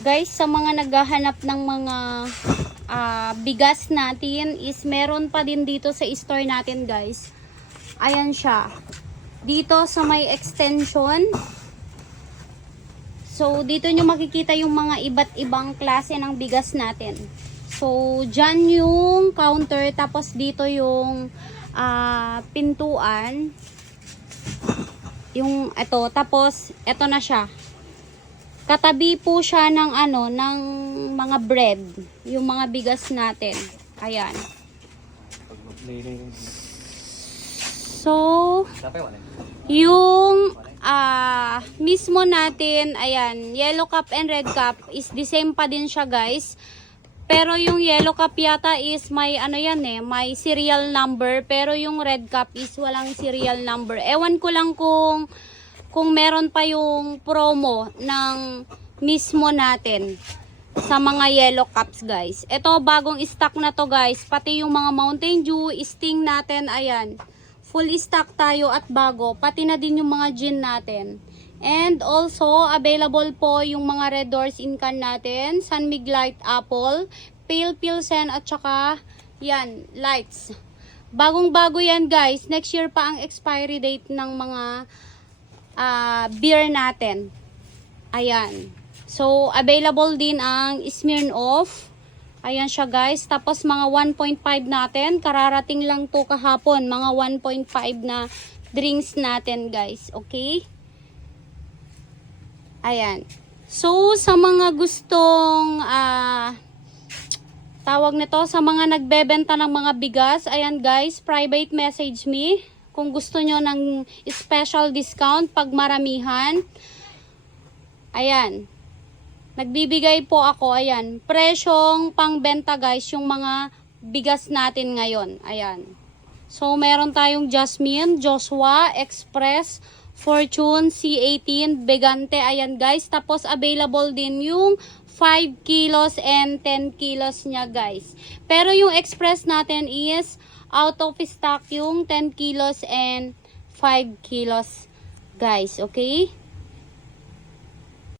Guys, sa mga naghahanap ng mga bigas natin is meron pa din dito sa store natin, guys. Ayan siya. Dito sa may extension. So, dito nyo makikita yung mga iba't ibang klase ng bigas natin. So, dyan yung counter, tapos dito yung pintuan. Yung ito, tapos ito na siya. Katabi po siya ng ng mga bread, yung mga bigas natin. Ayan. So, yung mismo natin, ayan, yellow cup and red cup is the same pa din siya, guys. Pero yung yellow cup yata is may may serial number, pero yung red cup is walang serial number. Ewan ko lang kung meron pa yung promo ng mismo natin sa mga yellow cups, guys. Ito, bagong stock na to, guys. Pati yung mga Mountain Dew, Sting natin, ayan. Full stock tayo at bago. Pati na din yung mga gin natin. And also, available po yung mga Red Doors in can natin. San Mig Light Apple, Pale Pilsen, at saka, yan, lights. Bagong-bago yan, guys. Next year pa ang expiry date ng mga beer natin. Ayan. So, available din ang Smirnoff. Ayan siya, guys. Tapos, mga 1.5 natin. Kararating lang to kahapon. Mga 1.5 na drinks natin, guys. Okay? Ayan. So, sa mga gustong tawag nito, sa mga nagbebenta ng mga bigas, ayan, guys, private message me kung gusto nyo ng special discount pag maramihan. Ayan. Nagbibigay po ako, ayan. Presyong pangbenta, guys, yung mga bigas natin ngayon. Ayan. So, meron tayong Jasmine, Joshua, Express, Fortune, C18, Begante. Ayan, guys. Tapos, available din yung 5 kilos and 10 kilos niya, guys. Pero yung Express natin is out of stock yung 10 kilos and 5 kilos, guys. Okay?